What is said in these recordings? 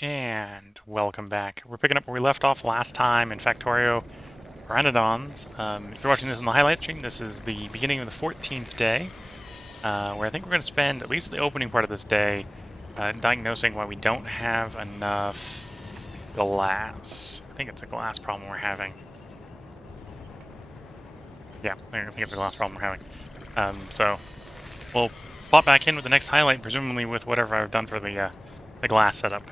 And welcome back. We're picking up where we left off last time in Factorio Pyanodons. If you're watching this in the highlight stream, this is the beginning of the 14th day, where I think we're going to spend at least the opening part of this day diagnosing why we don't have enough glass. I think it's a glass problem we're having. Yeah, I think it's a glass problem we're having. So we'll pop back in with the next highlight, presumably with whatever I've done for the glass setup.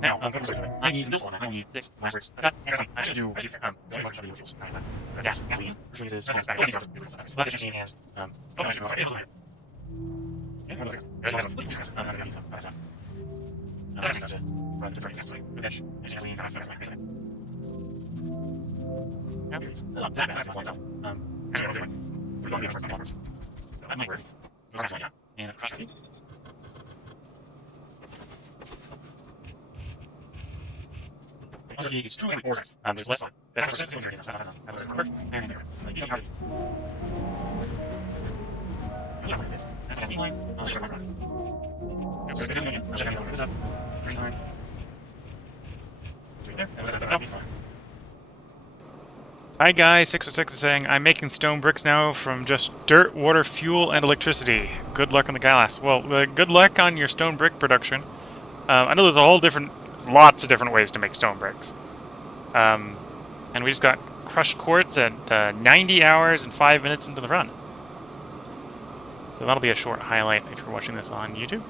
Now, I need this one. I need 6 lambers. I should do gas, gasoline, which means is less efficient and it's true there's less Hi guys, 606 is saying, I'm making stone bricks now from just dirt, water, fuel, and electricity. Good luck on the glass. Well, good luck on your stone brick production. I know there's lots of different ways to make stone bricks. And we just got crushed quartz at 90 hours and 5 minutes into the run. So that'll be a short highlight if you're watching this on YouTube.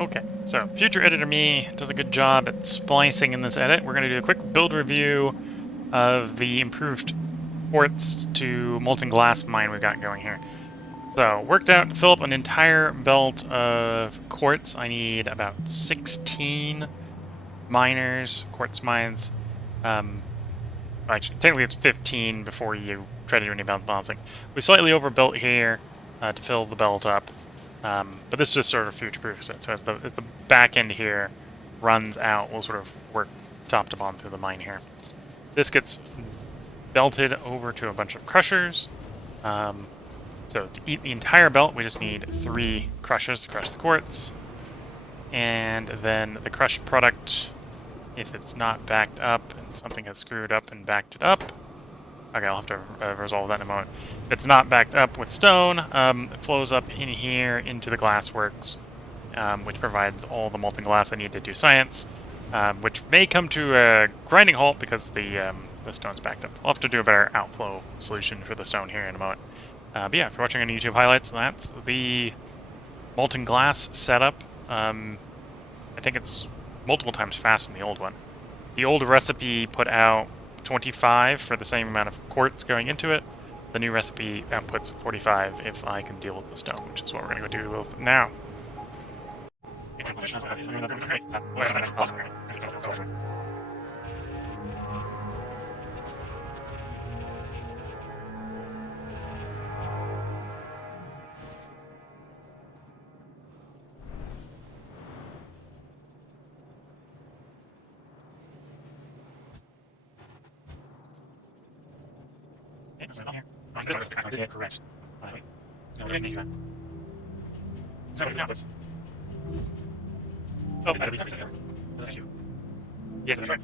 Okay, so future editor me does a good job at splicing in this edit. We're going to do a quick build review of the improved quartz to molten glass mine we've got going here. So, worked out to fill up an entire belt of quartz. I need about 16 miners, quartz mines. Actually, technically it's 15 before you try to do any balancing. We slightly overbuilt here to fill the belt up. But this is just sort of future-proof it. So as the back end here runs out, we'll sort of work top to bottom through the mine here. This gets belted over to a bunch of crushers. So to eat the entire belt, we just need 3 crushers to crush the quartz. And then the crushed product, if it's not backed up and something has screwed up and backed it up. Okay, I'll have to resolve that in a moment. If it's not backed up with stone, it flows up in here into the glassworks, which provides all the molten glass I need to do science, which may come to a grinding halt because the stone's backed up. I'll have to do a better outflow solution for the stone here in a moment. But yeah, if you're watching on YouTube highlights, that's the molten glass setup. I think it's multiple times faster than the old one. The old recipe put out 25 for the same amount of quartz going into it. The new recipe outputs 45 if I can deal with the stone, which is what we're going to go do with now. Correct. Yes, that's right.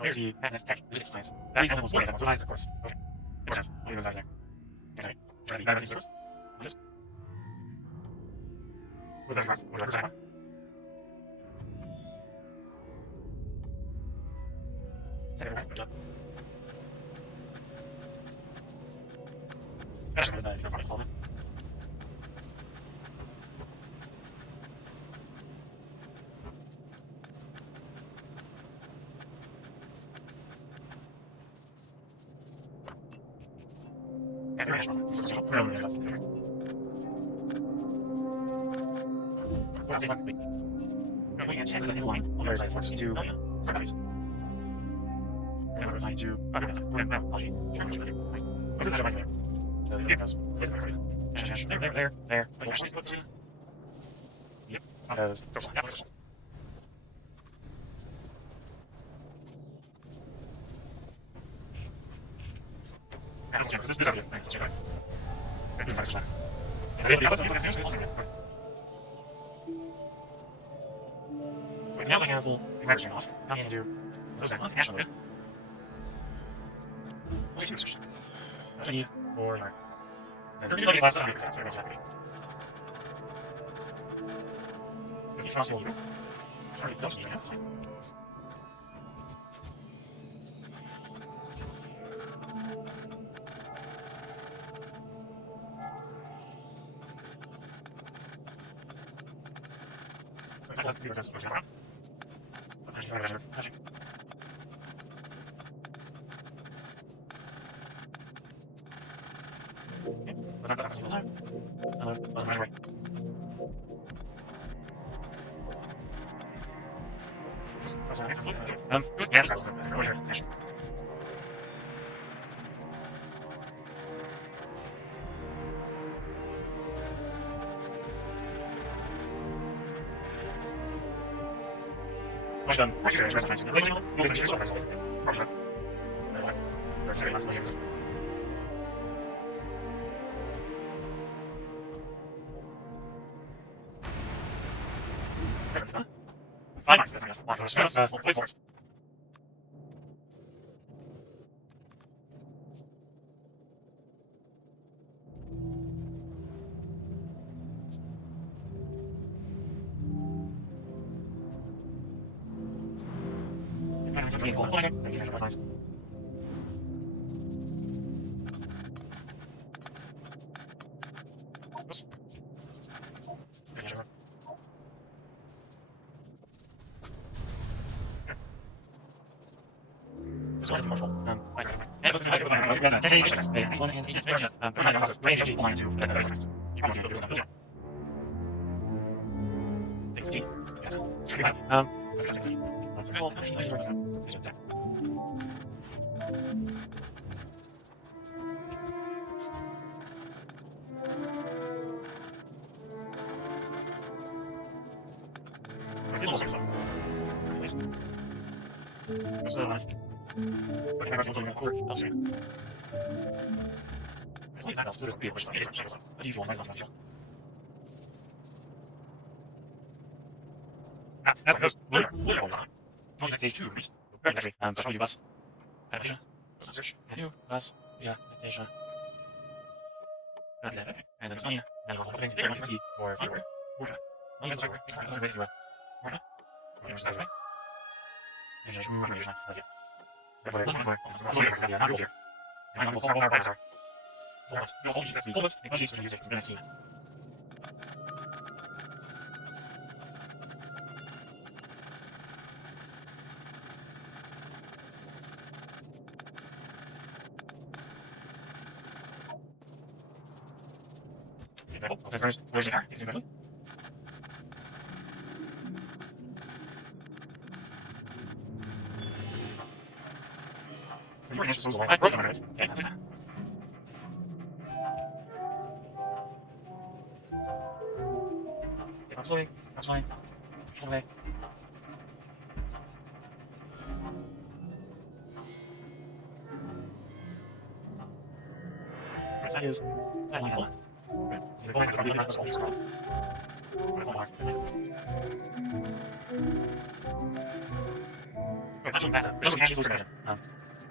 There's the happiness tech, physics science. That is almost what science, of course. Okay. Makes sense. I'll leave those guys there. Okay. There's the balance of circles. Just. What does it what does it Second right. Good job. That's just nice. No problem. Chances of line on the side force to values. Assigned to methodology. What's this right there? There. Yep. Social. This is now they have full connection off. Coming into those are national. What's your question? What do you need for your if you you already don't need it. Stage 2 release. Actually, special you bus. Adaptation. Search. New bus. Yeah, adaptation. That's it. And then Sonia. And also things bigger see or fewer. Okay. Only the server. It's not way to it. Okay. There's that way. And just information. That's it. Therefore, listen for so you're going to not here. And I'm going to follow our backs are. So, no whole sheet that's the fullest. It's not sheets for users. It's going to see. Where's your car? Is it good? You're an initial I broke it. Yeah, that's it. Absolutely. Away. That is. That one. that's what that's what actually looks good.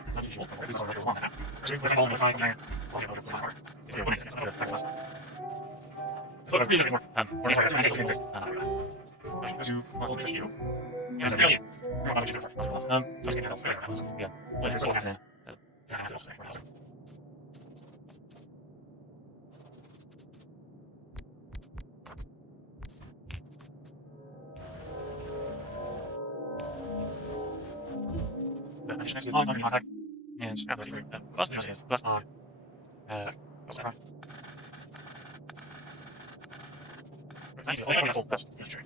It's not usual. This is what it was long now. So we're going to find there. We'll go to the store. So we're going to go to the store. So it's really more. Or if I have to do this, I should do muscle tissue. Yeah, it's really. We're going to do it first. So you can tell. Yeah. So you're still having that. So I just as long as I'm in contact and as those three, plus plus on what's that? Nice. Well, yeah, full. That's true.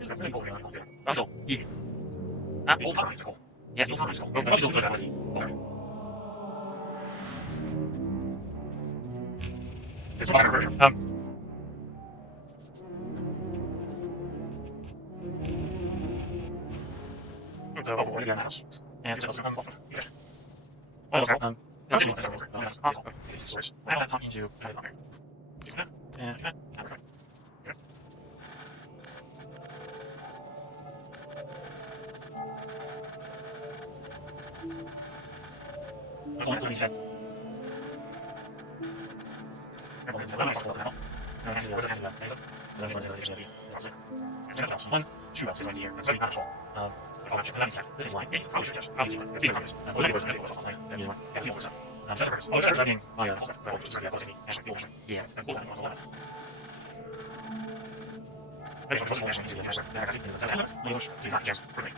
Is that really cool? That's all. You. Old time is cool. Yes, old time is cool. Well, it's also that way. It's a better version. So we're going to house. And it's also yeah. Oh, okay. That's awesome. It's the source. I have talking to and okay. As long as it's one, two else is here. So not at all. This is like it's probably just probably it's because what it was online and you know it's not just oh that's running my yeah I just want to do it that's it's not just perfect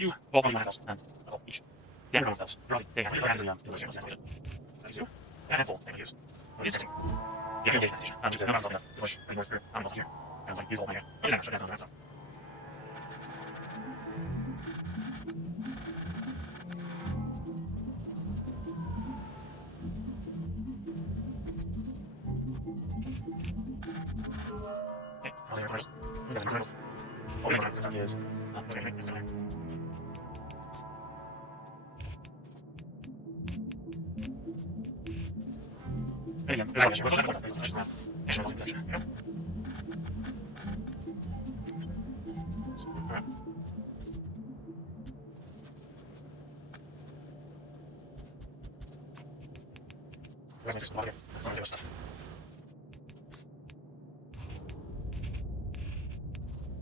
you both of my house and each then themselves they have to that's you and full thank you what is it yeah just no I'm push I go through I'm here I was like use all my it's actually that's okay I'll see you first we're going to first what is okay again,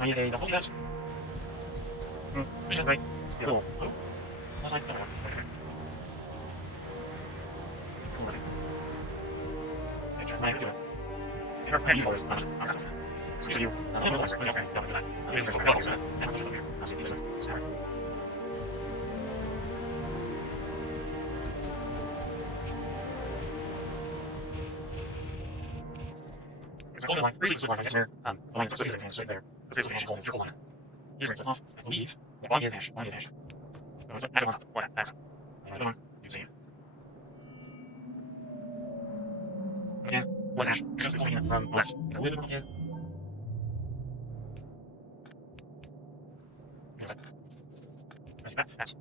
I need a double yes. Right. Cool. That's like line. Really super line there. The line is right there. It's basically a circle line. Here brings us off, I believe. Yeah, one is ash. One is ash. So it's I don't know what that's. I don't know. You see it. Again, what's ash? It's just holding it from left. It's a little bit here. That's here. That's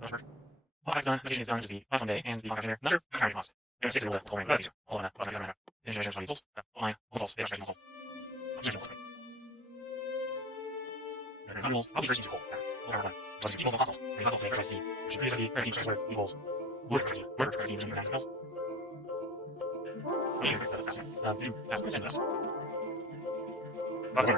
perfect. Well, that's done. Station is done. Just the last one day and the contract there. Not sure. I'm trying to be fast. And 6 will hold on. Hold on. What's that? Injection of muscles. Line. Muscles. Injection muscles. Equals, I'll be first into coal. Over one. Plus equals the muscles. And muscles make first C. Which is basically first equals work equals work currency. Work currency, which is else. You send us. That's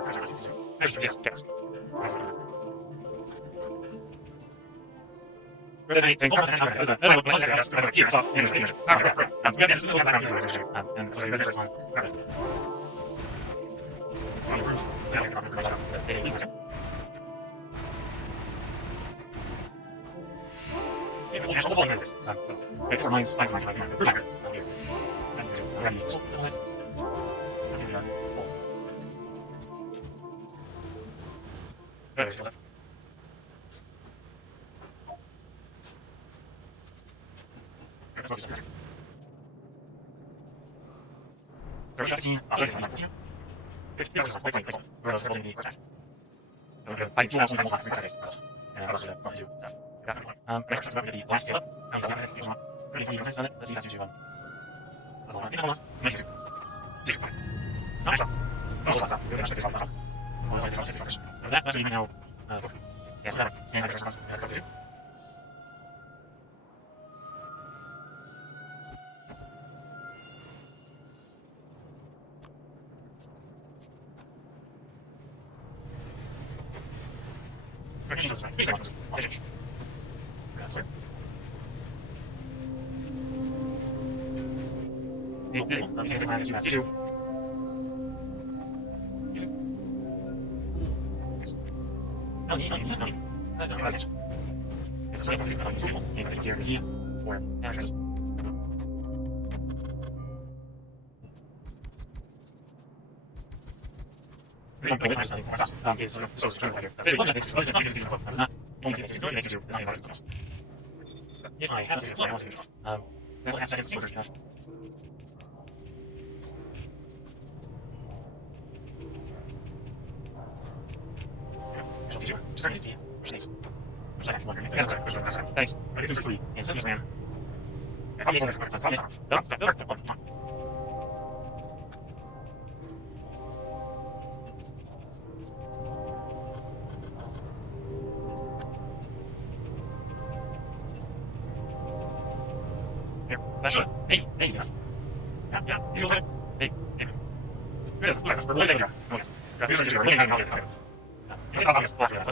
it's for mine's if I have to, let's have seconds to search enough. Thanks. This is free. And so man. That's it. Hey, hey, yeah, you know, hey, hey. This is we're really okay. Yeah, this is really okay. It's not obvious. Let's go.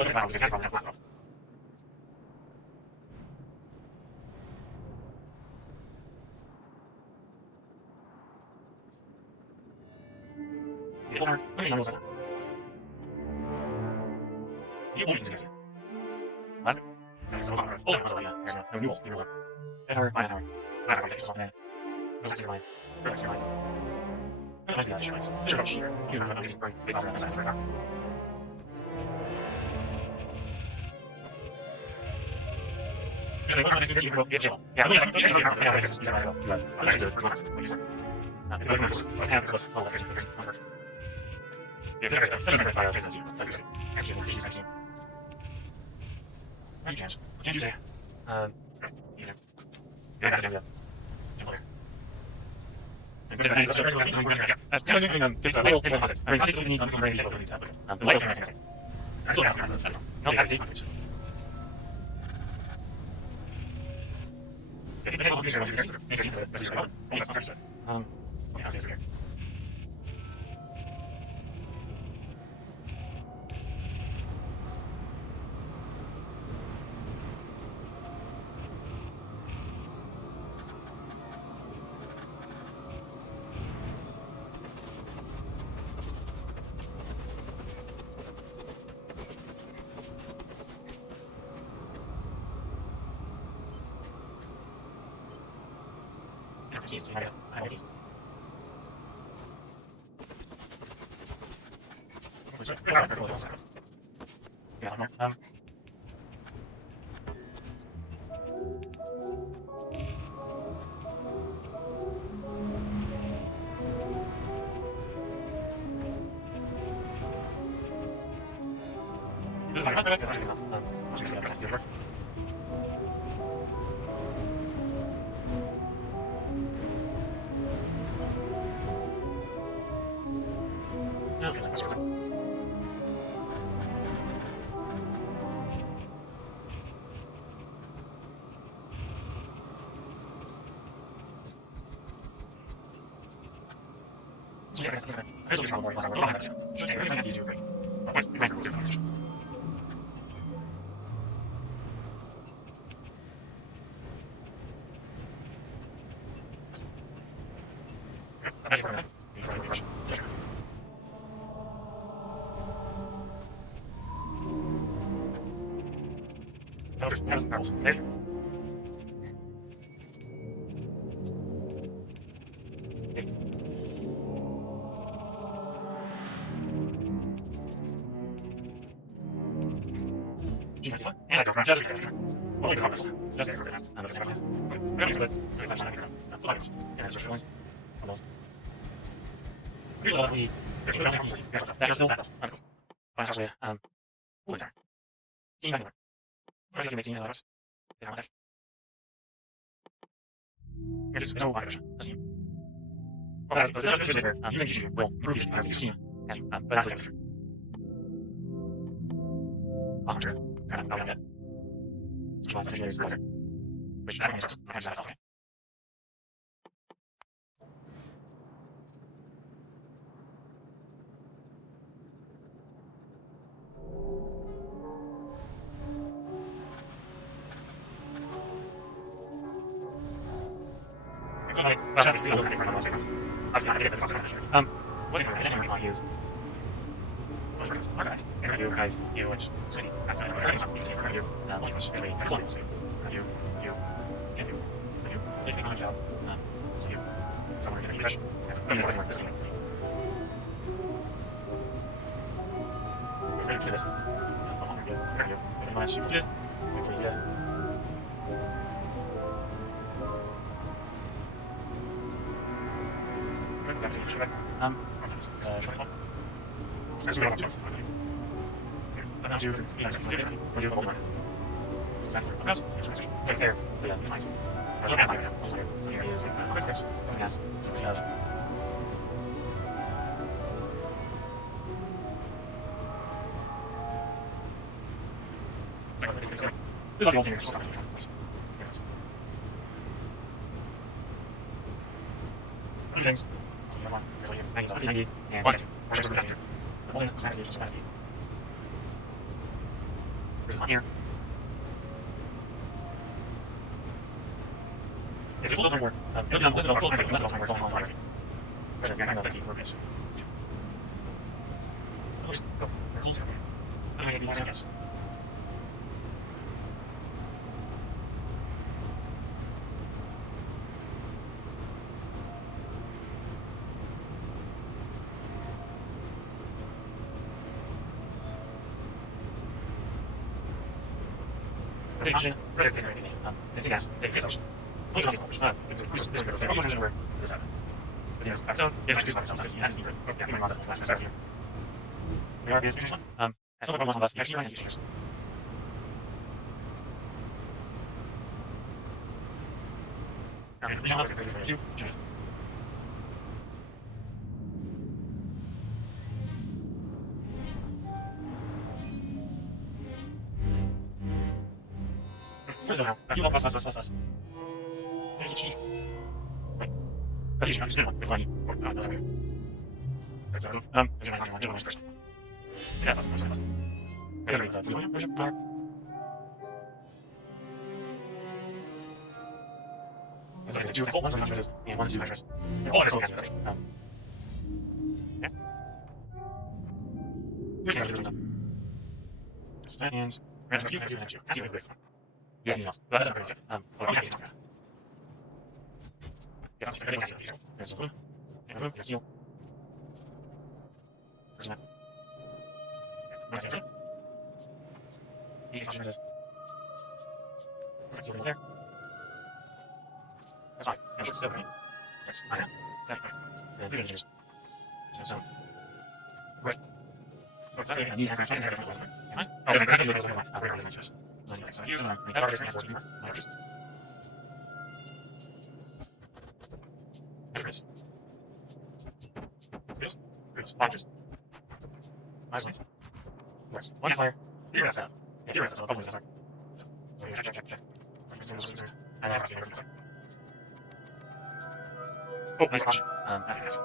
Oh, nice question. That's a good answer.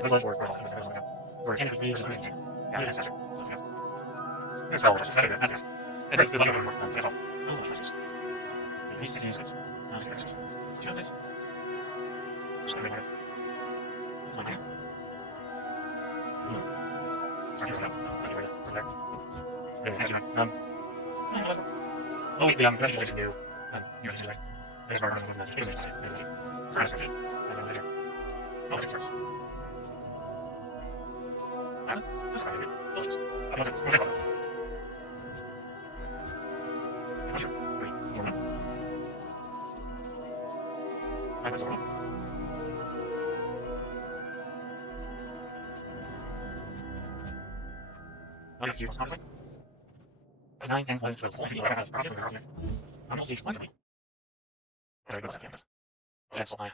This is where it's where change me is making. Yeah, it's just yeah. It's all just better. That's it. It's like a more that's all. Oh, that's these two things. Let's do this. Just gonna make it. It's not here. Sorry, no. Anyway, we're there. Anyway, actually, oh, that's what you do. You know, anyway. There's more of this. It's not as good as I did. Oh, it's worse. That's quite a bit. Oh, it's. I don't know. What's it called? What's your. Wait, more now? That's all. Oh, yes, you want to design and play with all the other process. I'm not stage 1. There we go, seconds. That's why.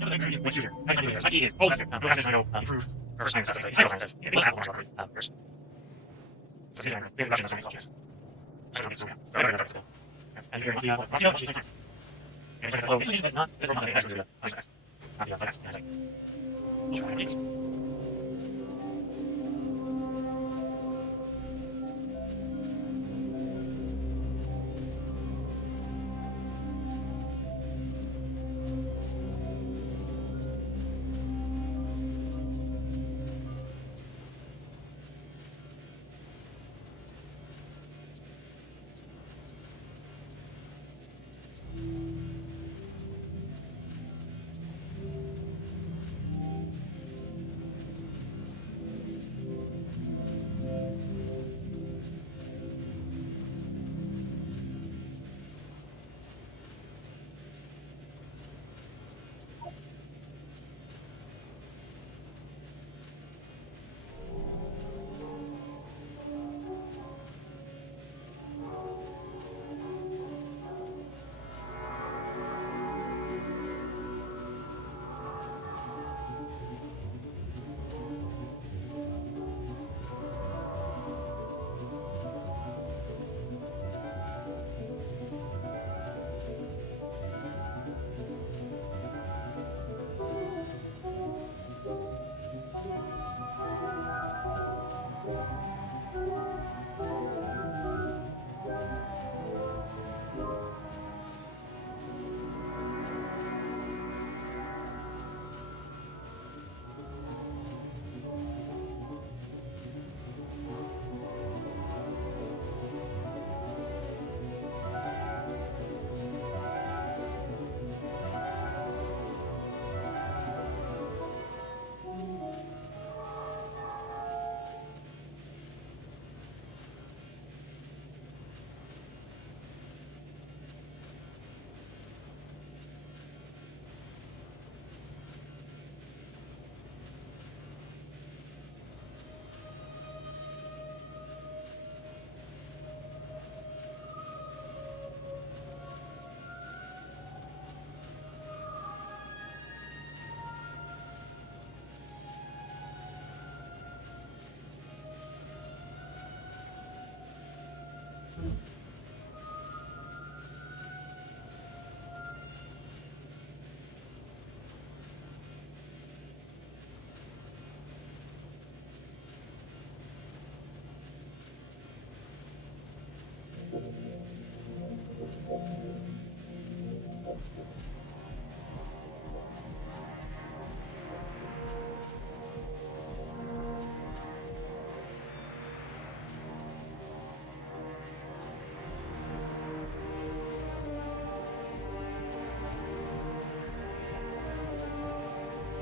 This increase when user. That's what it is. IT is. Oh, that's it. You'll have to know, improve or sign stuff. It's kind of yeah, it's Apple already. First. So, yeah, the question is always obvious. I don't know. Whatever it is, that's cool. And if you're using Apple, you know, she's like, and it's like, oh, it's not, it's not, it's not, it's not, it's not, it's not,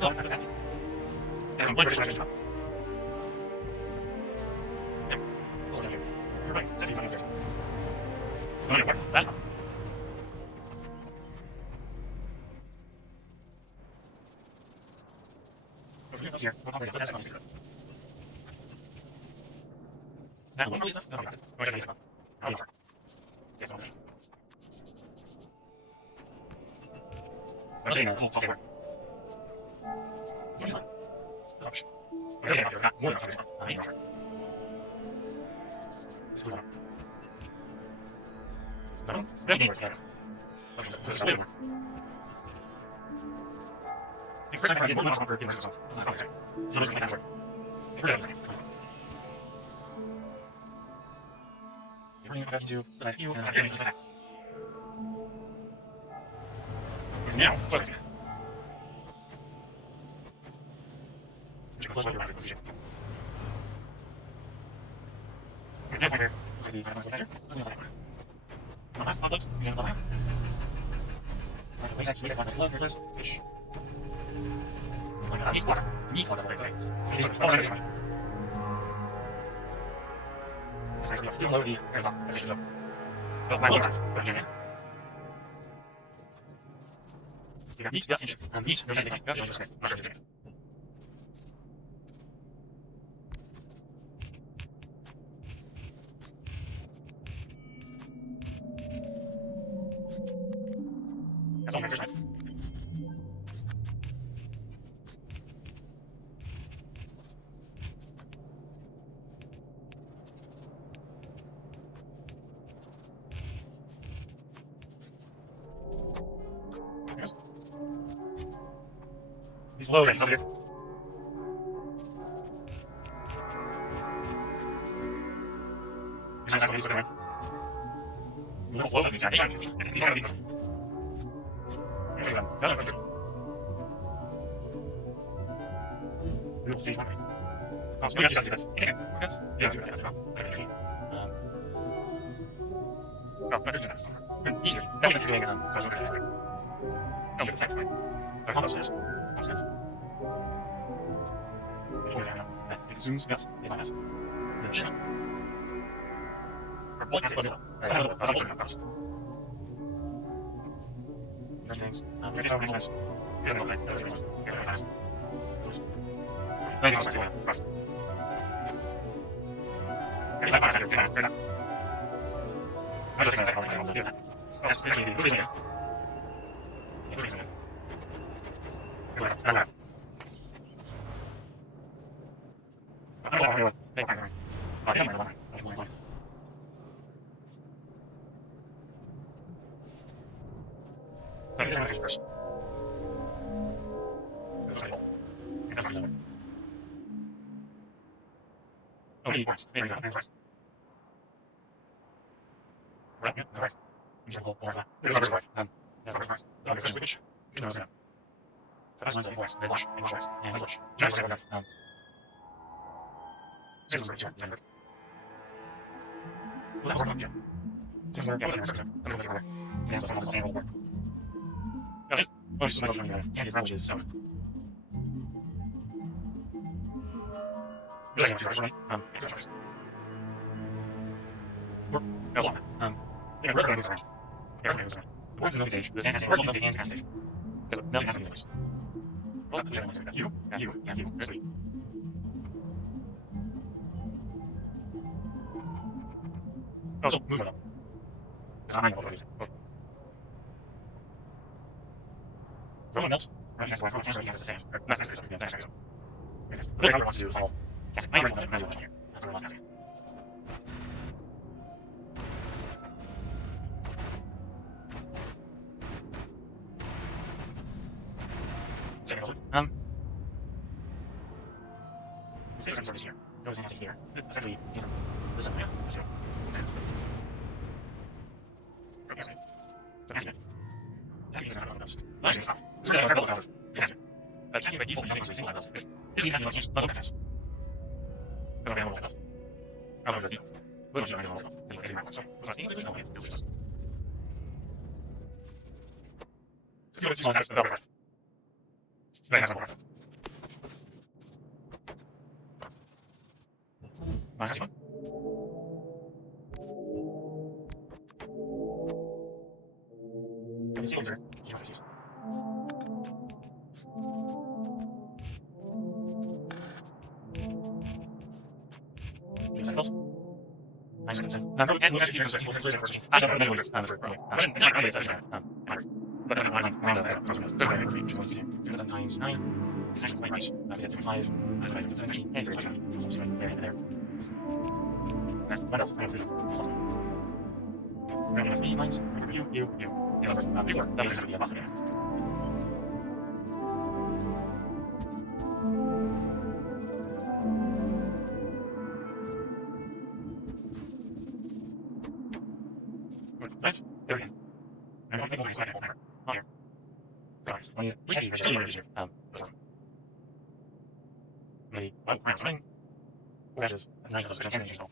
Oh, that's it. There's one perspective. Yep. So, you're right. 75 years. No, no, that. Let's here. That's not that one stuff? Okay. What is it? How do you work? Yes, I'll see. I'm saying full software. Yeah. Ouch. I'm saying I've got more than 5%. I mean, sure. It's too long. Very dangerous. This is a little. It's first time I get one for people. So that's not okay. You just can't afford. We're done. You're bringing it back into the you and everything just now, so it's what you're about to do. You're not here. So these are the better. What's the second? So that's not those. You know the line. Like the next one is like this, which it's like a nice water. Needs water like that. It is all this one. You know the there's a there's a but my water. But you know. You got meat, that's interesting. And meat, there's anything. That's just great. Not sure to do it. That's all my first time. He's low and here. He's not going to low with these guys. We'll see. Oh, so we got to do this. Yeah, that's no. Oh, not doing that. Easier. That was doing social media. Oh, good. Fine. So, how sense? No sense. It zooms. Yes. It's like this. The shit. Or what is it? I don't know. That's also things. It's so nice. It's a time. It's a nice. Thank you so much. It's not my it's not. I just think I'll do that. That's pretty good. It's first. Oh, he works. Maybe not. Right. Yeah, that's right. You can go more than that. There's other parts. That's other parts. The other switch. You know, so that's one voice. They wash. They wash. And wash. You have to go this is great. What's that for something? It's more. Yeah, it's more. It's more. It's more. It's more. No, just. Oh, it's so much fun. Sandy's ranch is so. This is actually right. It's first. No, it's on. Yeah, where's the range? There's the range. What's the milk stage? The sand stage. Where's the milk stage? So, milk has to be this. What's up? You? Yeah, you. Yeah, you. There's 3. Oh, so, move on. It's not my fault. Someone else? Right next to us. Right next to the sand. That's next to the sand. So, what I want to do is follow. Yes, I want to do here. That's what I want to say. Systems are here. Goes into here. Effectively, this one, yeah. Okay. That's it. That's not those. Nice. It's really incredible how it's but can't by default, you can see those. If you have to change level defense. That's what I want to say. That's what I do. We'll do it also. So, I think this is no way. So, it's just that's the double part. Then I have a part. Nice one. It's easier. You know, it's easier. Nice. And we'll actually use it for I don't know what it's for. But I'm sometimes 9. It's actually quite right. As I get to 5, it's 17. It's there and there. What else? We're going to have 3 lines. You. And so before, that was the last. Nice. There we go. I'm going to take a look at this on here. Guys, when you look at your study manager, maybe one round something, which is that's 9 of those 10 inches tall.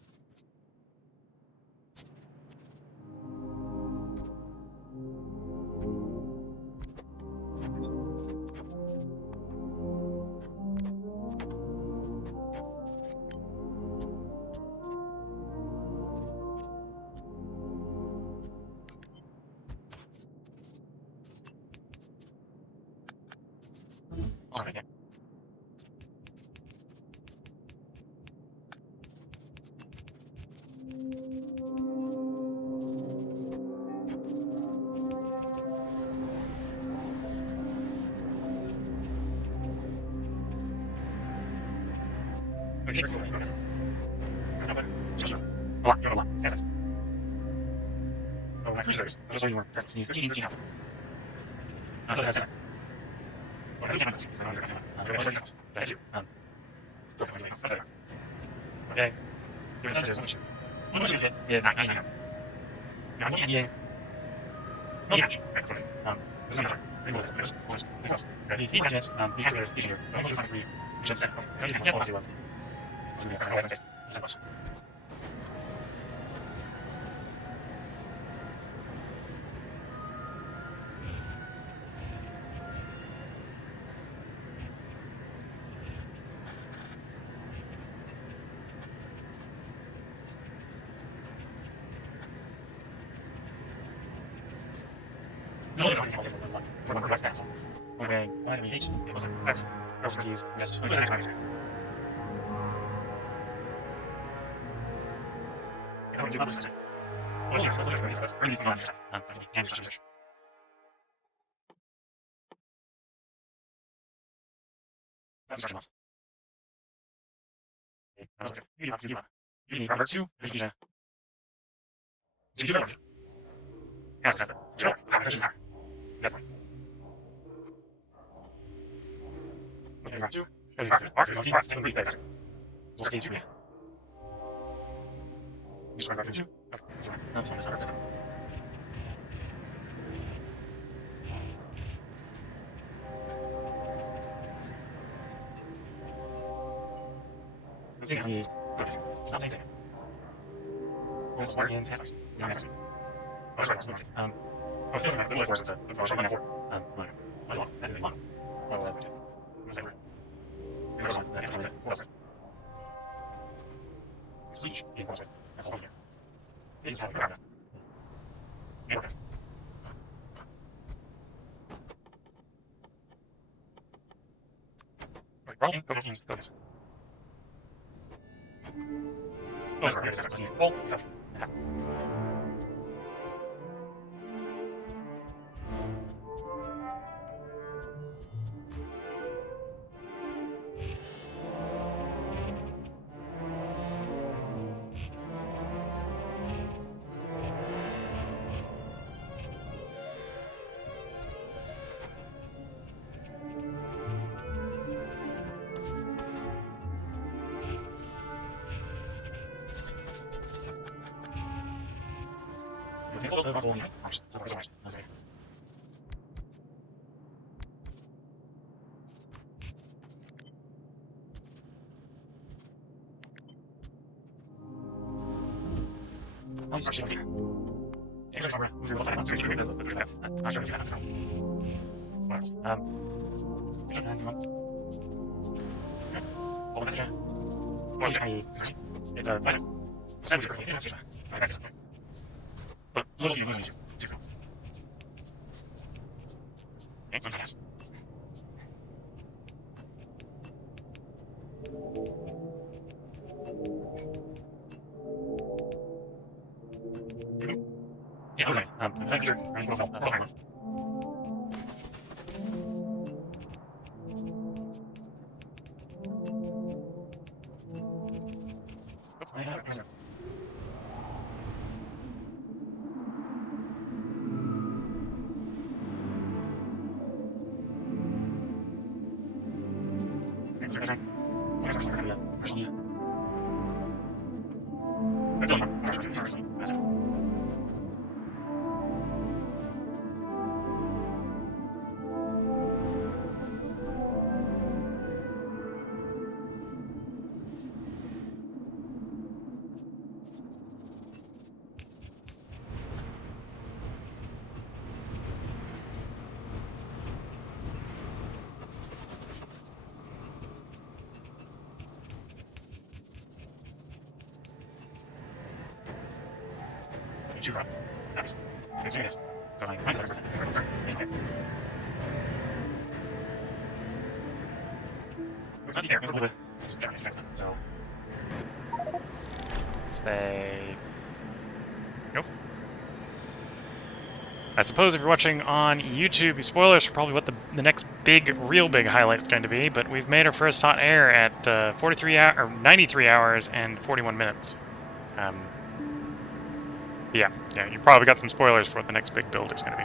All right, yeah. Okay, let's go. A lot, you're a lot. Yes. Oh, my cruisers. Those are your that's new. 13 inches. So that's it. Okay, thank you. Okay. Your senses, how much you hit? Yeah, 9. Now, I'm looking at no damage. Right, okay. This is another. Remove this. Because, ready? 8 minutes. We have to use your. I'm going to find for you. You should set. Okay, you can get all of you. No, it's not for number of packs. Okay, vitamin H, packs, disease, yes, Something. Water in Kansas. Oh, sorry. I was thinking the force is a partial one for. That is a lot. Well, that's a little bit. Siege in Corset. That's all here. It is having a okay. Rolling, go teams, go this. Oh, sorry, here's the full, go. It's a but losing you. Yes. Yeah, okay. I'm sure. Two front. That's it. So like my size so Say... Nope. I suppose if you're watching on YouTube, spoilers for probably what the next real big highlight is going to be, but we've made our first hot air at 93 hours and 41 minutes. Yeah, you probably got some spoilers for what the next big build is going to be.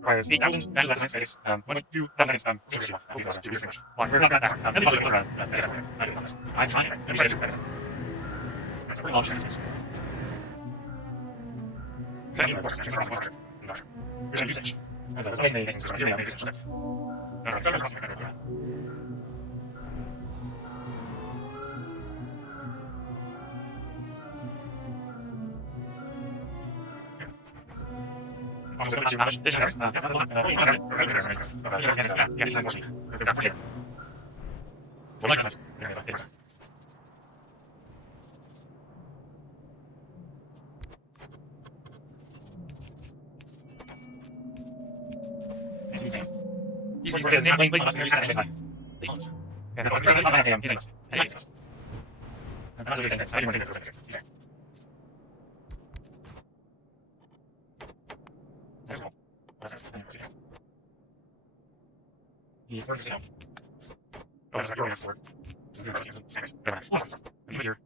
Requires 8,000 dashes space, 1,2,000 space, I'm fine. The first account. Oh, that's going for here.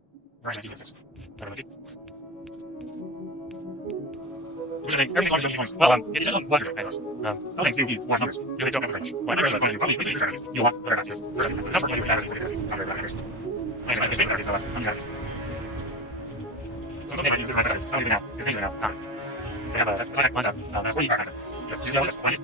Well, it doesn't wonder things. Thanks to more numbers, because they don't have a range. Like, there's going to probably be turns. You want better matches. Number 20 has it. I think it's unjust. So, maybe you can say, oh, now, it's even now. They have a second concept. What do you have? You have to use it.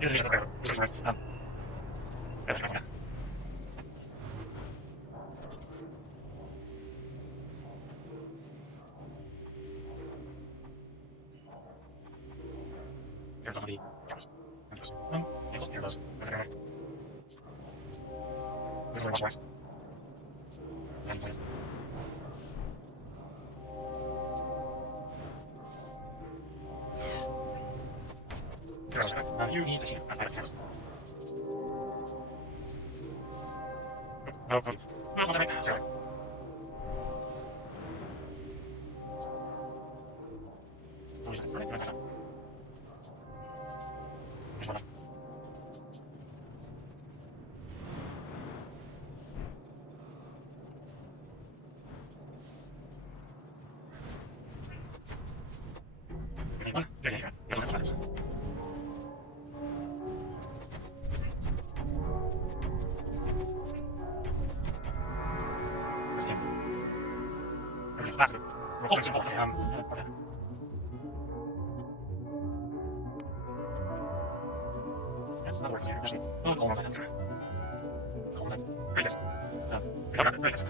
Here's the card. There's somebody. Here goes. There's a guy. There's a bunch of you need to see it. No, that's right. Sorry. That's another work actually. Oh, almost like that. Almost like this. This.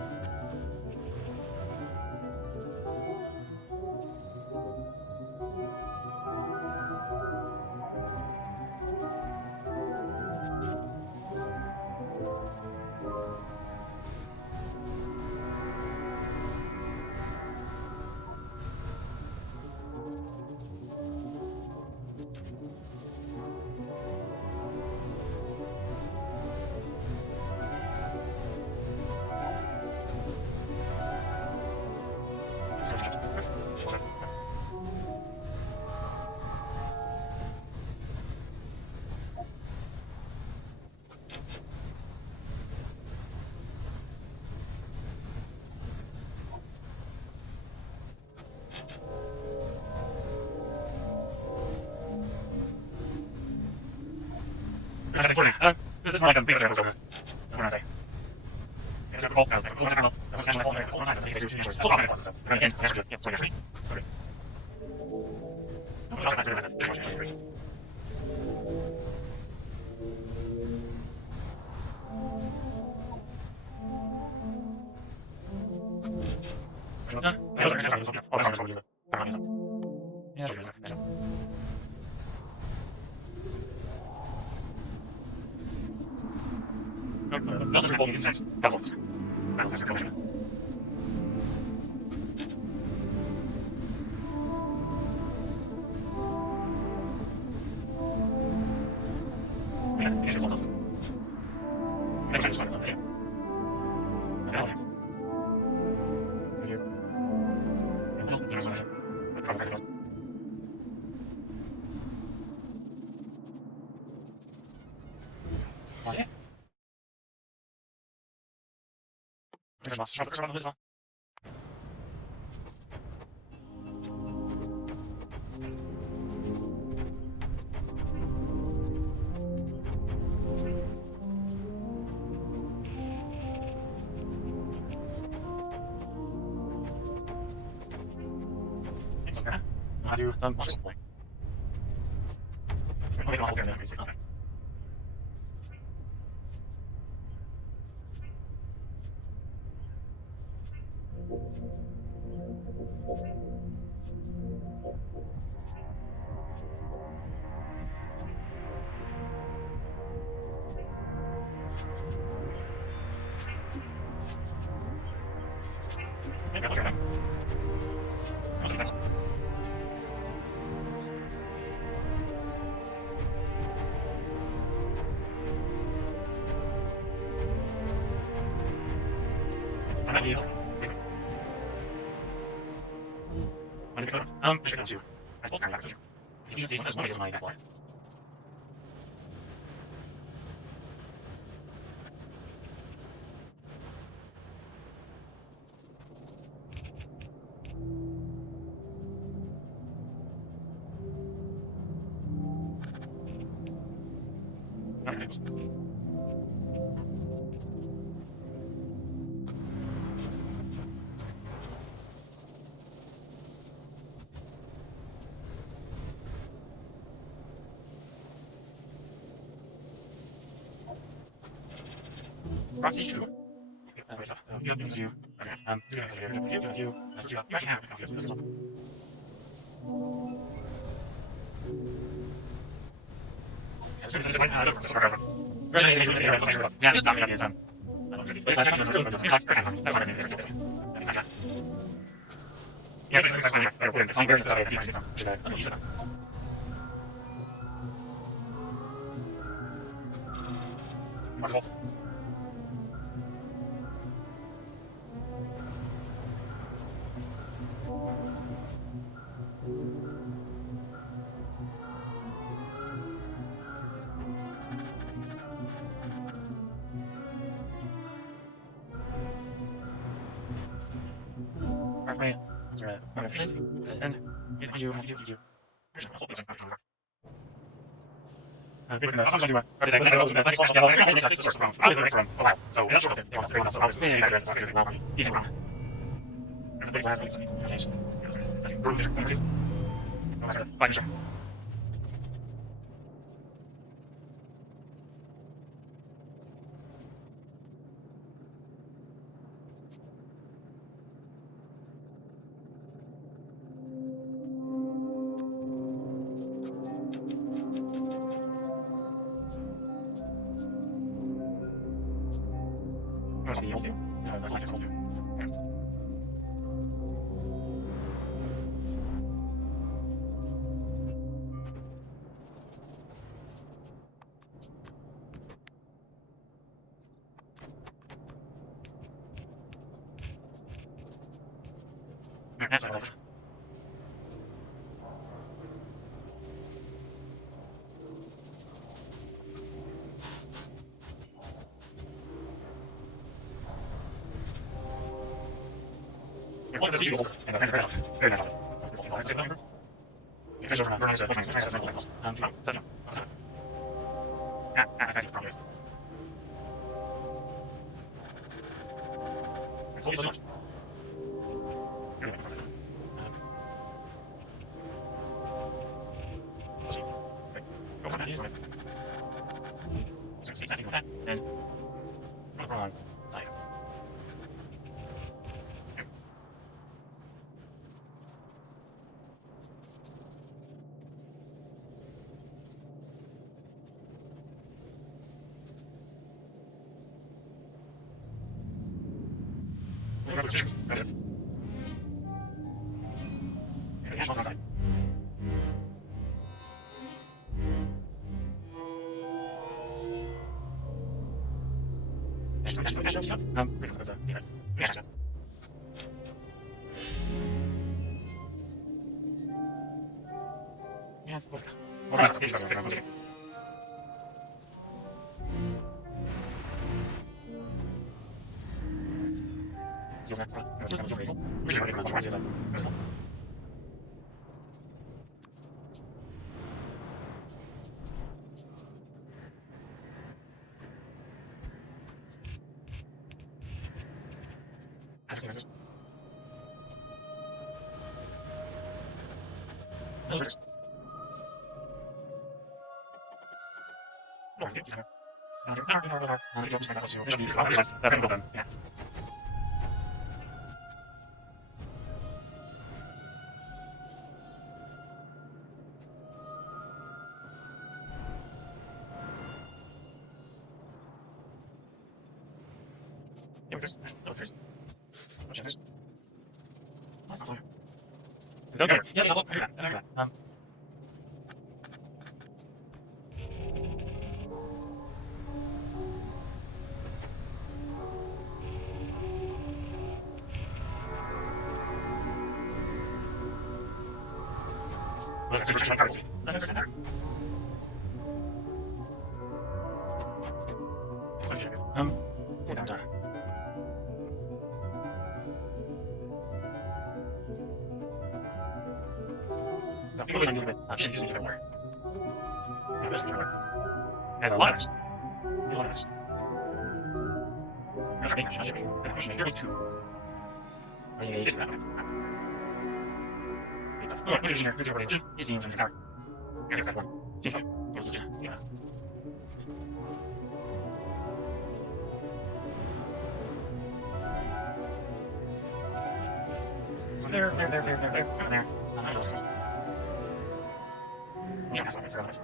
This is like a big episode. What I say? It's a cool. Roxy Shoe. Wait, so you have to okay. You have to you actually have this as well. So this is the point. This is the program. Really, yeah, it's not it's yes, it's exactly right. It's longer than it's possible. Right. And you. Big enough. I'm going to but it's like those the next one. I was the first one. I was the next one. Oh wow. So that's what it was. I was really bad at it. Well, even wrong. There's things last week. I think brutal things. No matter. Fine, sure. Must be okay. Yeah, that's not just okay. That's all. What's the deal? And I'm very very not. Because we're not burning stuff. That's the problem. So it's not. And wrong side. Okay. Yeah, let's do it. As a lot. There. Yeah, that's what it's.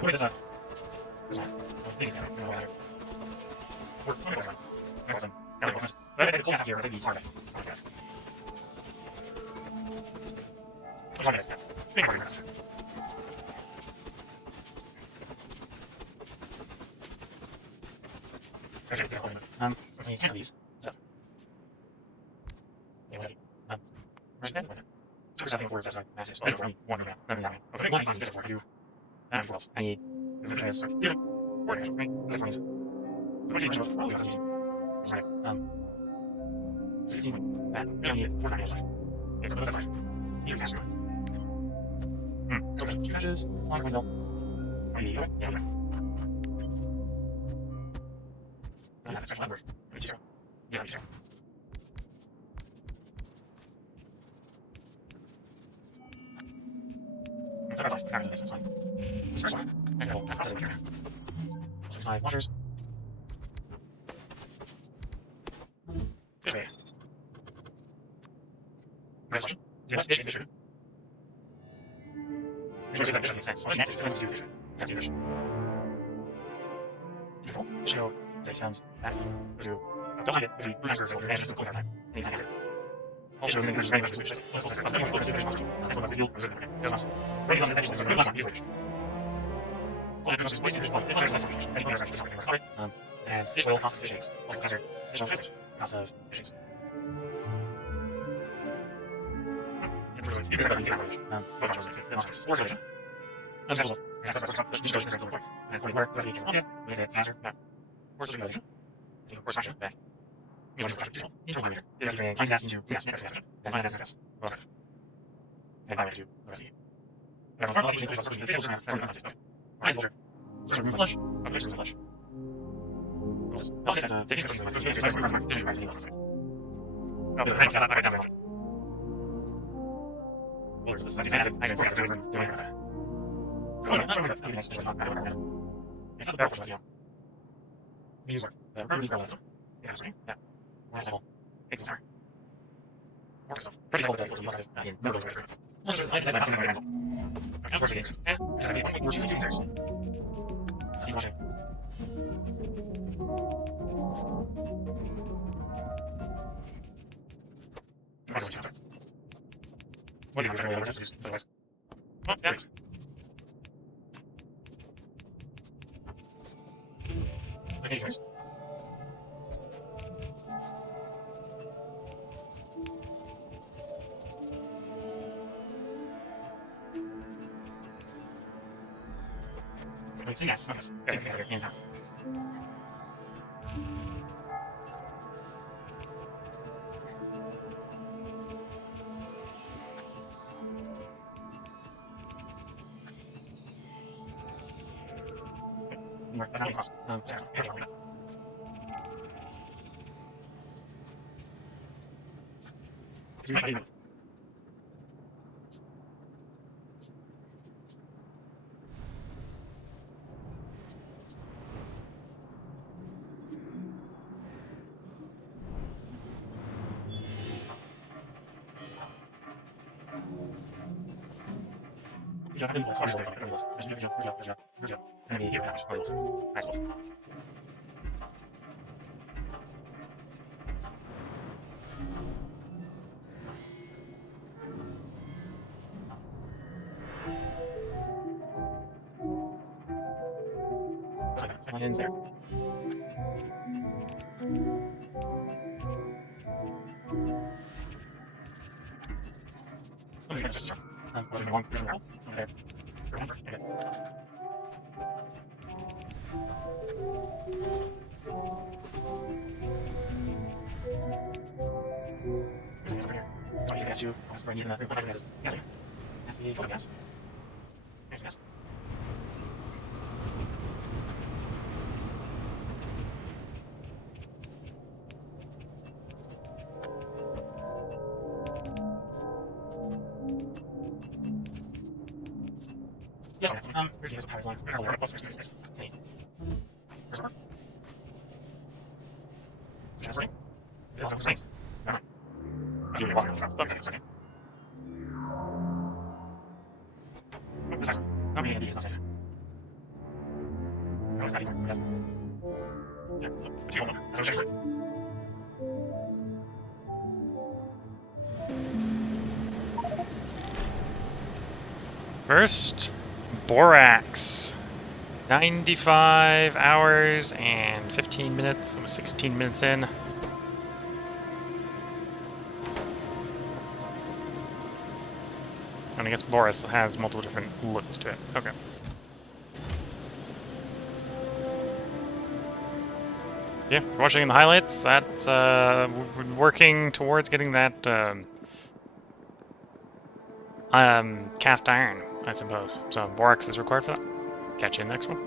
What is that? This is okay, kind of these. So, yeah, right then, so we're for such like messages. Well, for one, okay, one, five, for you. And what else? I need the players for different orders, right? That's for me. The question is, well, that's using. Sorry, so you see what that, we only need 4 times left. Okay, so that's 5. You can ask me. Okay, 2 dashes, 1 window. Are you okay? Yeah, okay. That's a special number. Pretty sure. Yeah, pretty sure. So that's 5. This is fine. This first one. And we'll pass it here. So 5 washers. Okay. Next question. Yes, fish. Which makes sense. What next? Let's do fish. Let's do fish. Beautiful. Show. Say turns. That's me. Do. Don't hide it. If you do so, you're just going time. Any sense. Also, there's very much fish. Let's go to the fish. And then let's deal with it. Yes. Ready on the fish. There's no last one. Fish. So it's just wasting fish. It's just like fish. Any other something. Sorry. As fish oil costs fish eggs. Also, hazard. Fish oil physics. Cost of fish eggs. What do you want to do? Oh, yeah. Okay, guys. Let's see. Yes. Yes. Yes. Someone ends there. Was it one person now? There. Remember. Okay. Yes, you. That's where you can. Yes. Yes. Yes. The photo. Yes. Yes. Yes. Yeah. Here's the power line. Yes. Hey. Where's our? That's right. That's nice. No. I'm doing it. That's nice. How many of these? Yes. Yeah. First, Borax. 95 hours and 15 minutes, almost 16 minutes in. And I guess Boris has multiple different looks to it. Okay. Yeah, we're watching the highlights. That's we're working towards getting that cast iron, I suppose. So Borax is required for that. Catch you in the next one.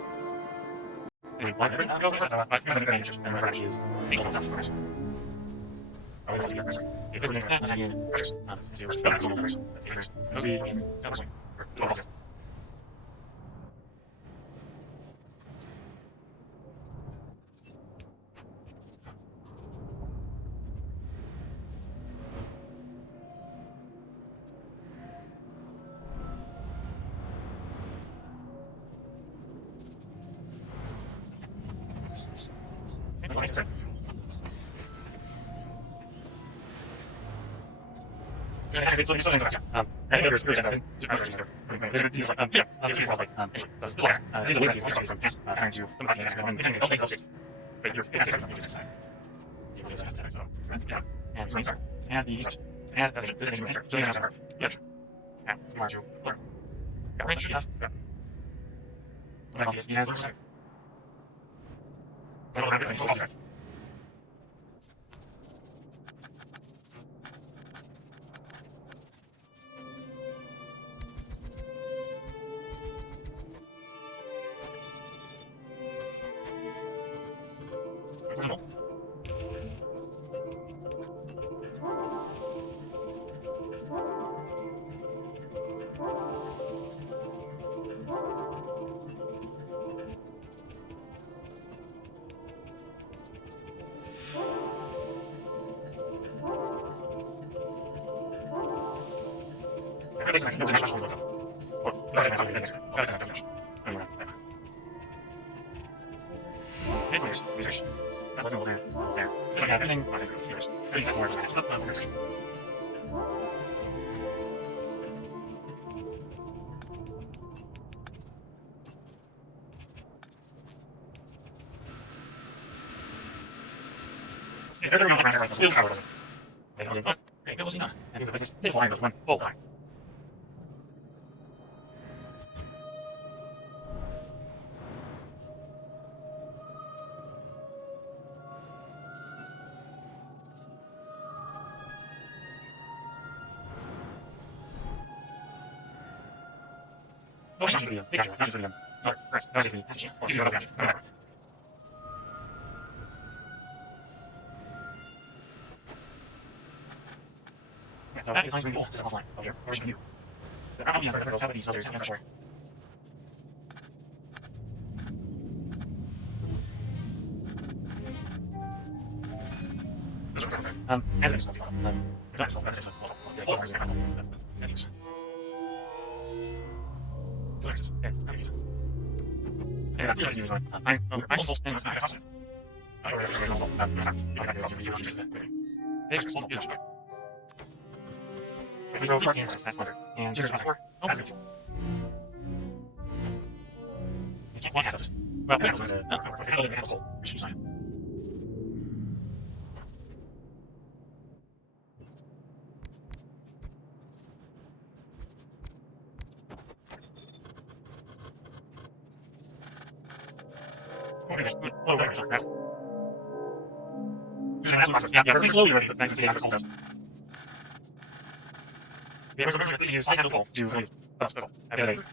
Yeah, we're going to use 5 handles to use that's good. That's the other.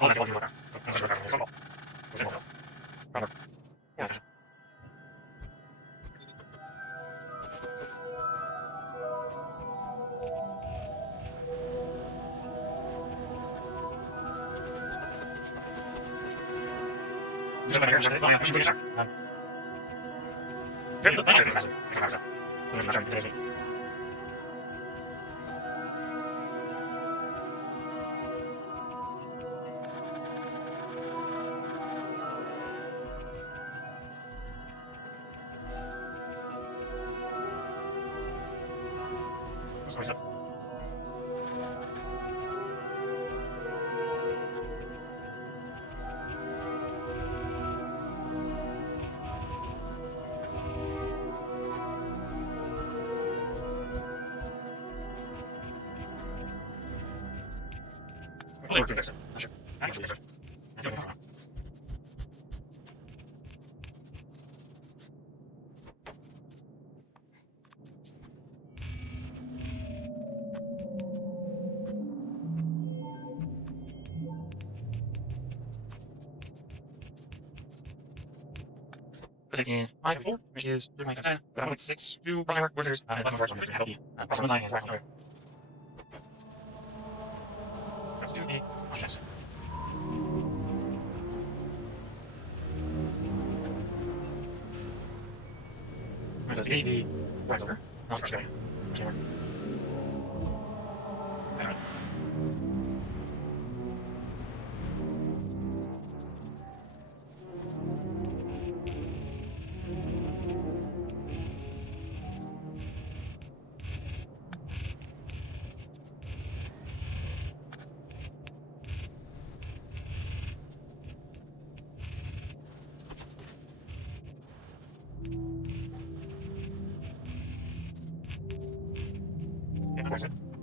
Oh, that's all you look at. That's your background. What's it? Proper. Yeah. Just like here, it's not pushing the Good, thank you. Thank you. What's up? Which is 3.6 to Browser Wizards, and 11 version of Heavy, and plus 1 and West Number. Let's do the options. Let's see the West not sure.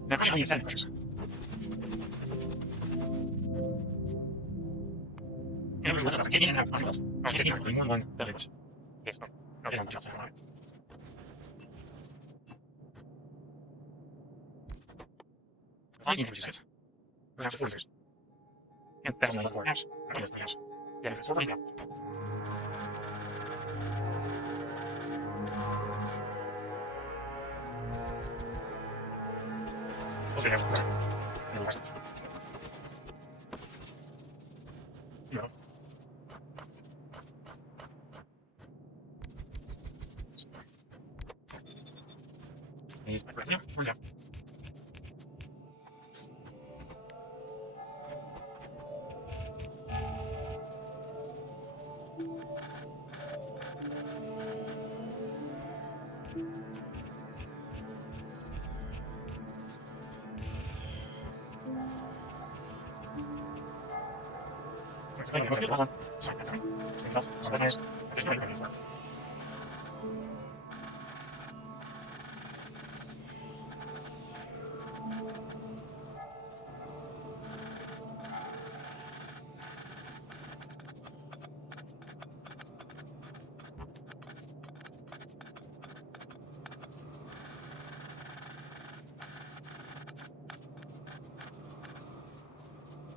Now, question you send questions. And we're listening to getting in and out of getting in more than the language. Yes, okay, I'm just saying. Finding images. There's actually 4 users. And that's another 4 apps. Yeah, it's 4 apps. So yeah, yeah. Need my breath now. Where's that? Let's get this one. Sorry, that's me. Let's get this one. There's no way to work.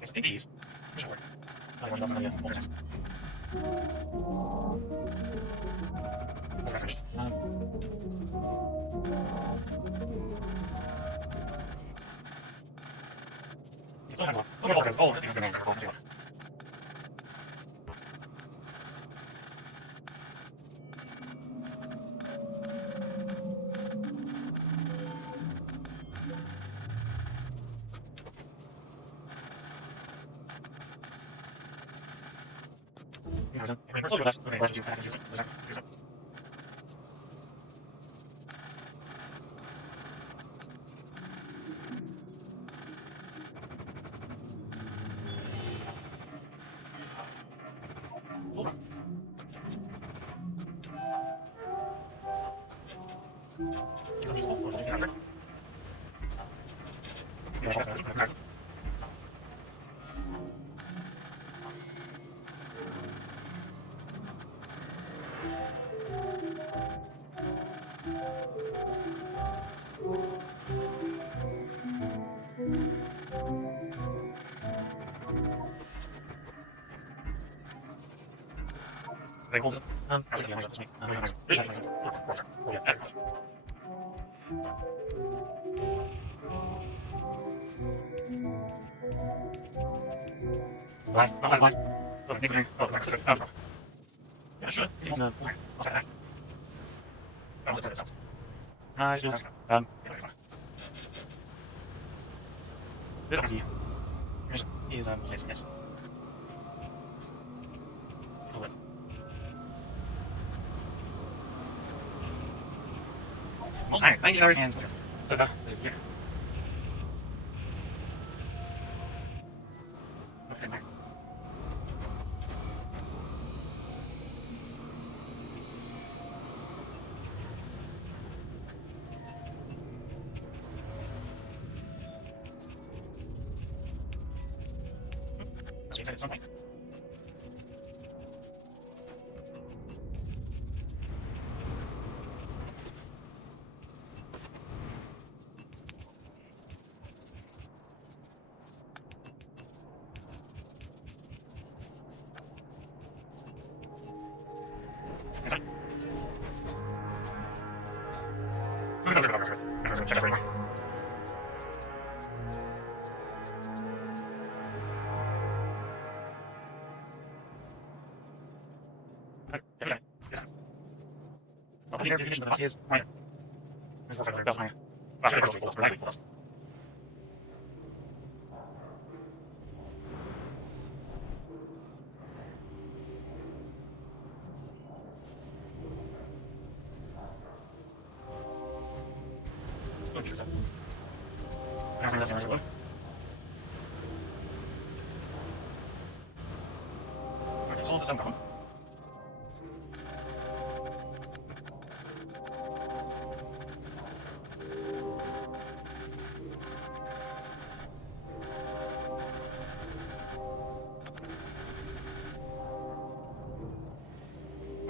I think these should work. I don't know if I'm going to sometimes I'll look at all this gold and then I'll go to it. Vehicles. Obviously, I'm just me. Life. Doesn't make me. Oh, it's like, yeah, sure. No. Okay. I'll look at this. Nice. This is yes. Most high. $90 and so that is here. Let's get back. She said something. Here, definition of the bus is minor. That's minor. So the same one.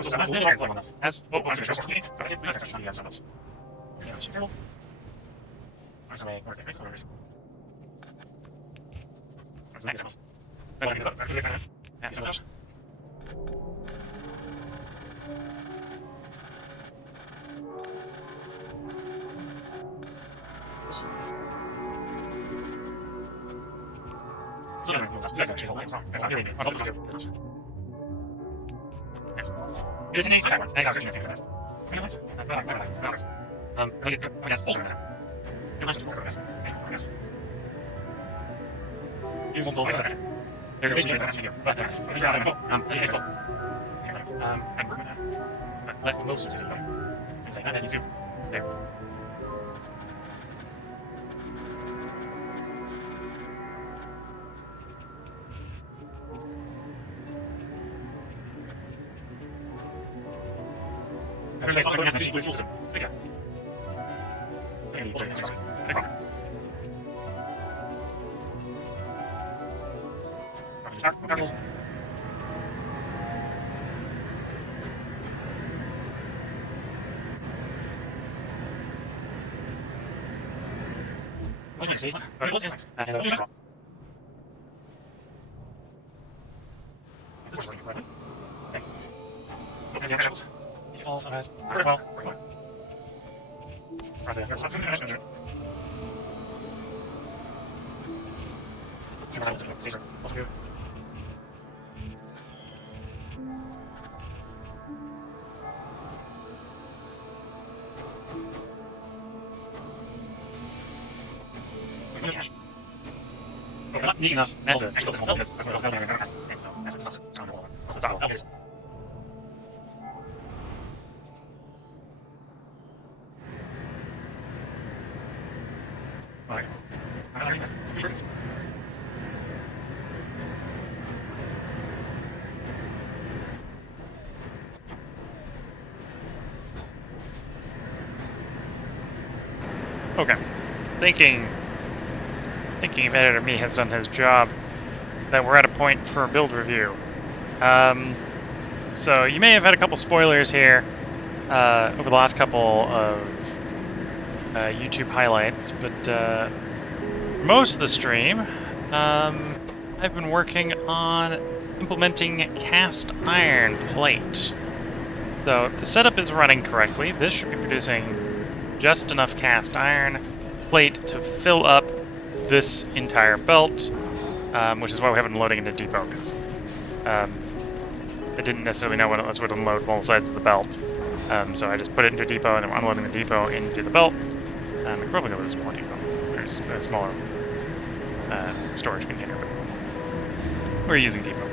So that's the other one. As what was it? I think this actually has some. Yeah, she's terrible. I'm sorry, or the version. That's next. I like it up. Yeah, so much. So that's actually the name. That's really good. I love it. Yes. It's an easy one. I got it. Yes. I guess all of it. You must work on this. Yes. Use also like that. There's a change actually here. But it's not a I'm working on that. But left most of it. Since I had any soup. There. Everything's like this is full system. Okay. It's also has very well. Not neat enough metal to actually listen to this. That's what I was building in the so that's what's on the wall. That's the elevators. Alright. Okay. Thinking if Editor Me has done his job, that we're at a point for a build review. So you may have had a couple spoilers here over the last couple of YouTube highlights, but most of the stream, I've been working on implementing cast iron plate. So the setup is running correctly. This should be producing just enough cast iron plate to fill up this entire belt, which is why we haven't been loading into depot, because I didn't necessarily know when it would unload both sides of the belt. So I just put it into depot, and then we're unloading the depot into the belt. I could probably go with a smaller depot. There's a smaller storage container, but we're using depot.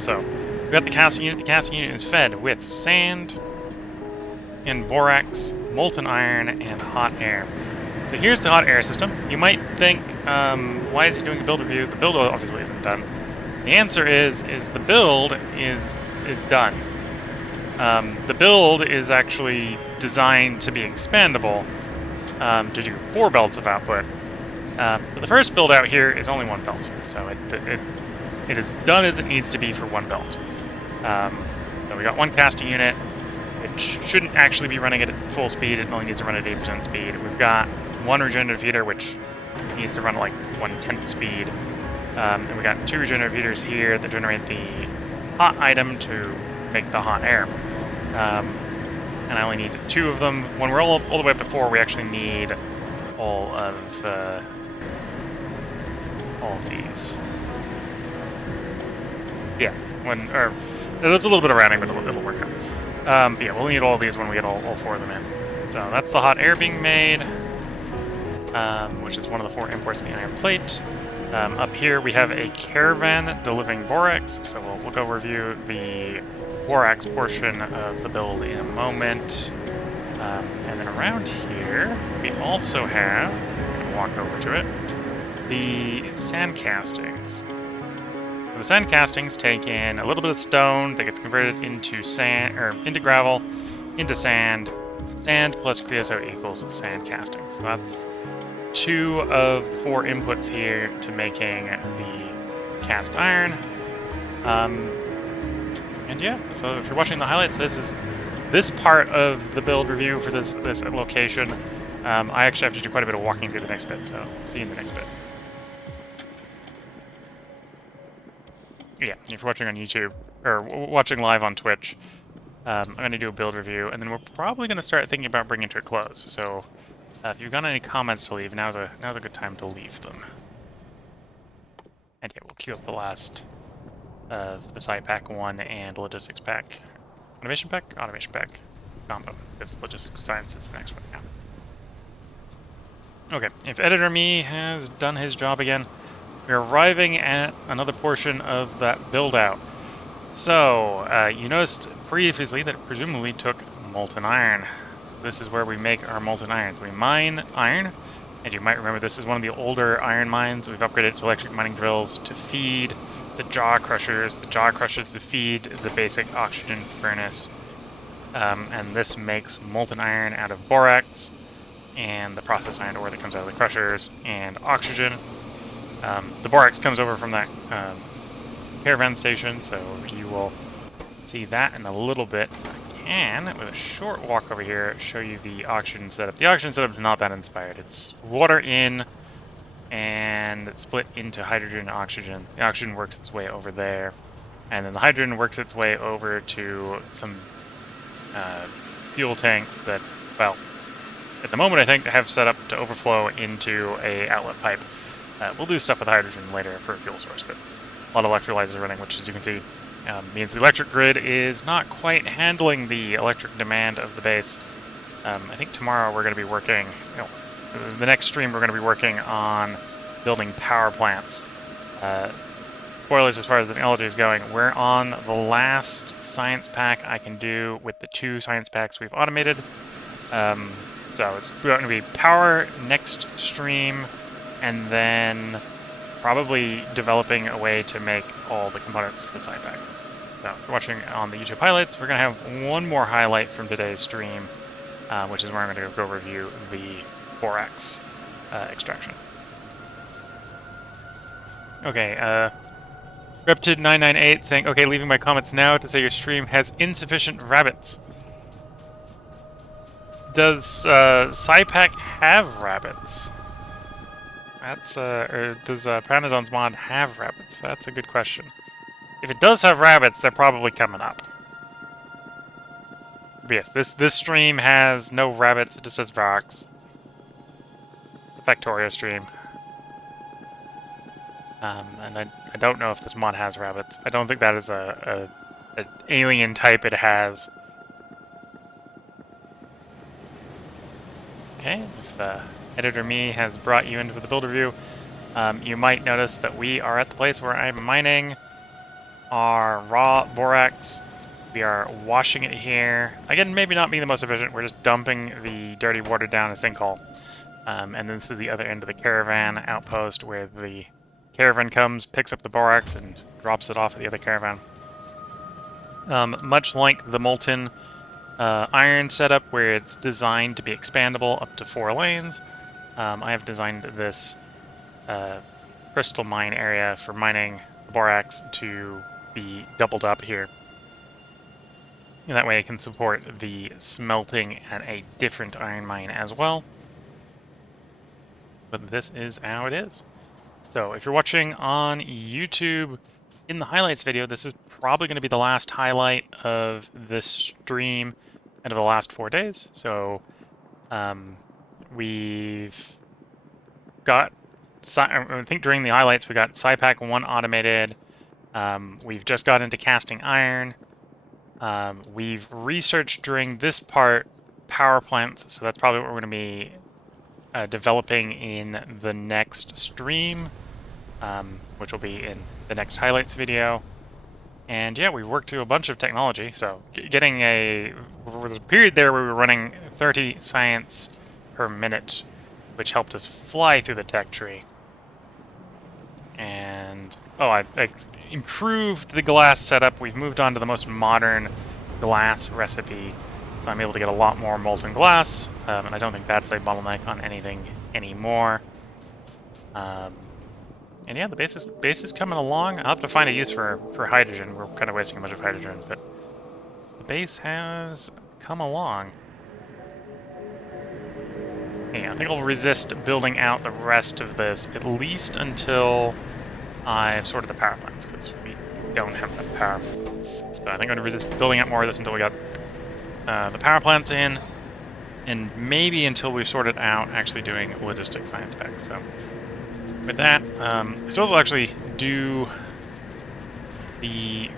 So we got the casting unit. The casting unit is fed with sand and borax, molten iron, and hot air. So here's the hot air system. You might think, why is he doing a build review? The build obviously isn't done. The answer is the build is done. The build is actually designed to be expandable to do 4 belts of output. But the first build out here is only 1 belt, so it is done as it needs to be for 1 belt. So we got 1 casting unit, which shouldn't actually be running at full speed. It only needs to run at 8% speed. We've got 1 regenerative heater, which needs to run at like 1/10 speed. And we got 2 regenerative heaters here that generate the hot item to make the hot air. And I only need 2 of them. When we're all the way up to 4, we actually need all of these. Yeah, there's a little bit of rounding, but it'll work out. But yeah, we'll need all of these when we get all 4 of them in. So that's the hot air being made, which is one of the 4 imports of the iron plate. Up here we have a caravan delivering borax, so we'll go review the borax portion of the build in a moment. And then around here, we also have, I'm going to walk over to it, the sand castings. The sand castings take in a little bit of stone that gets converted into sand, or into gravel, into sand. Sand plus creosote equals sand castings. So that's 2 of the 4 inputs here to making the cast iron. And yeah, so if you're watching the highlights, this part of the build review for this location. I actually have to do quite a bit of walking through the next bit, so see you in the next bit. Yeah, if you're watching on YouTube, or watching live on Twitch, I'm going to do a build review, and then we're probably going to start thinking about bringing it to a close. So if you've got any comments to leave, now's a good time to leave them. And yeah, we'll queue up the last of the site pack 1 and logistics pack. Automation pack? Automation pack combo, because logistics science is the next one now. Okay, if Editor Me has done his job again, we're arriving at another portion of that build-out. So, you noticed previously that it presumably took molten iron. So this is where we make our molten irons. We mine iron, and you might remember this is one of the older iron mines. We've upgraded to electric mining drills to feed the jaw crushers. The jaw crushers to feed the basic oxygen furnace. And this makes molten iron out of borax, and the process iron ore that comes out of the crushers, and oxygen. The borax comes over from that caravan station, so you will see that in a little bit. I can, with a short walk over here, show you the oxygen setup. The oxygen setup is not that inspired. It's water in and split into hydrogen and oxygen. The oxygen works its way over there, and then the hydrogen works its way over to some fuel tanks that, well, at the moment I think have set up to overflow into a outlet pipe. We'll do stuff with hydrogen later for a fuel source, but a lot of electrolyzers are running, which, as you can see, means the electric grid is not quite handling the electric demand of the base. I think tomorrow we're going to be working, the next stream we're going to be working on building power plants. Spoilers as far as the technology is going, we're on the last science pack I can do with the 2 science packs we've automated. So it's going to be power next stream, and then probably developing a way to make all the components to the side pack. So if you're watching on the YouTube highlights, we're going to have one more highlight from today's stream, which is where I'm going to go review the borax extraction. Okay, Reptid998 saying, okay, leaving my comments now to say your stream has insufficient rabbits. Does SciPack have rabbits? That's or does Pyanodons Mod have rabbits? That's a good question. If it does have rabbits, they're probably coming up. But yes, this stream has no rabbits. It just has Vox. It's a Factorio stream. And I don't know if this mod has rabbits. I don't think that is an alien type it has. Okay, if Editor Me has brought you into the build review, you might notice that we are at the place where I'm mining our raw borax. We are washing it here. Again, maybe not being the most efficient. We're just dumping the dirty water down a sinkhole. And then this is the other end of the caravan outpost where the caravan comes, picks up the borax, and drops it off at the other caravan. Much like the molten iron setup where it's designed to be expandable up to 4 lanes, I have designed this crystal mine area for mining the borax to be doubled up here. And that way it can support the smelting at a different iron mine as well. But this is how it is. So if you're watching on YouTube, in the highlights video, this is probably going to be the last highlight of this stream and of the last 4 days. So we've got, I think during the highlights we got SciPack 1 automated. We've just got into casting iron. We've researched during this part power plants, so that's probably what we're going to be developing in the next stream, which will be in the next highlights video. And yeah, we worked through a bunch of technology, so getting there was a period there where we were running 30 science per minute, which helped us fly through the tech tree. And I improved the glass setup. We've moved on to the most modern glass recipe, so I'm able to get a lot more molten glass, and I don't think that's a bottleneck on anything anymore. And yeah, the base is coming along. I'll have to find a use for hydrogen. We're kind of wasting a bunch of hydrogen, but the base has come along. Yeah, I think I'll resist building out the rest of this, at least until I've sorted the power plants, because we don't have enough power. So I think I'm going to resist building out more of this until we got the power plants in, and maybe until we've sorted out actually doing logistics science packs. So with that, I suppose I'll actually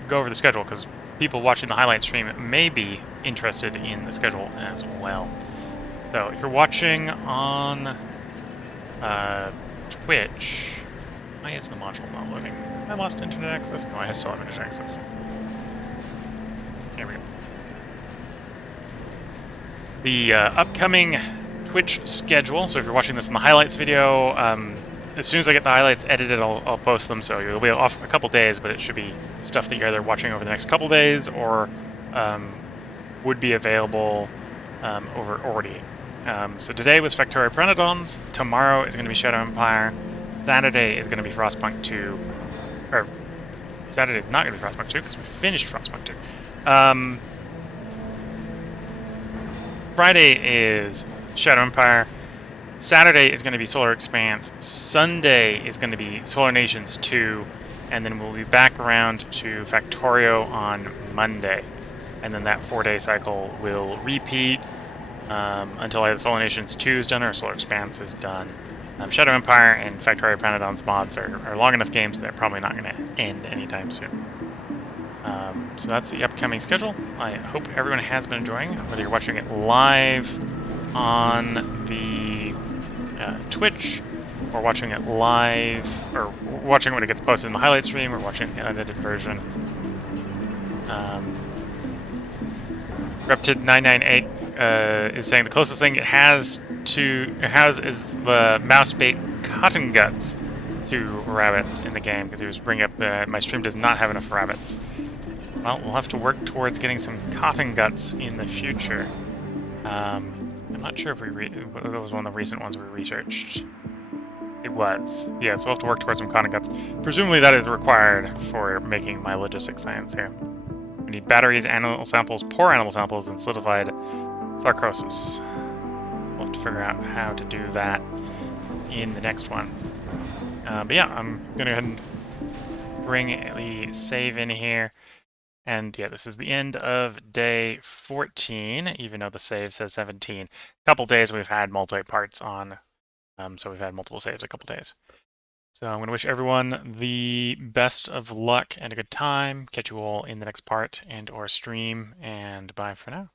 go over the schedule, because people watching the highlight stream may be interested in the schedule as well. So if you're watching on Twitch, why is the module not loading? I lost internet access? No, I still have internet access. There we go. The upcoming Twitch schedule, so if you're watching this in the highlights video, as soon as I get the highlights edited, I'll post them, so you'll be off a couple days, but it should be stuff that you're either watching over the next couple days or would be available over already. So today was Factorio Pyanodons, tomorrow is going to be Shadow Empire, Saturday is going to be Frostpunk 2, or Saturday is not going to be Frostpunk 2 because we finished Frostpunk 2. Friday is Shadow Empire, Saturday is going to be Solar Expanse, Sunday is going to be Solar Nations 2, and then we'll be back around to Factorio on Monday. And then that 4-day cycle will repeat until either Solar Nations 2 is done or Solar Expanse is done. Shadow Empire and Factorio Pyanodons mods are long enough games that they're probably not going to end anytime soon. So that's the upcoming schedule. I hope everyone has been enjoying, whether you're watching it live on the Twitch, or watching it live, or watching when it gets posted in the highlight stream, or watching the unedited version. Reptid998 is saying the closest thing it has is the mouse bait cotton guts to rabbits in the game, because he was bringing up my stream does not have enough rabbits. Well, we'll have to work towards getting some cotton guts in the future. I'm not sure if that was one of the recent ones we researched. It was. Yeah, so we'll have to work towards some cotton guts. Presumably that is required for making my logistics science here. We need batteries, animal samples, poor animal samples, and solidified sarcosis. we'll have to figure out how to do that in the next one. But yeah, I'm going to go ahead and bring the save in here. And yeah, this is the end of day 14, even though the save says 17. A couple days we've had multi-parts on, so we've had multiple saves a couple days. So I'm going to wish everyone the best of luck and a good time. Catch you all in the next part and or stream, and bye for now.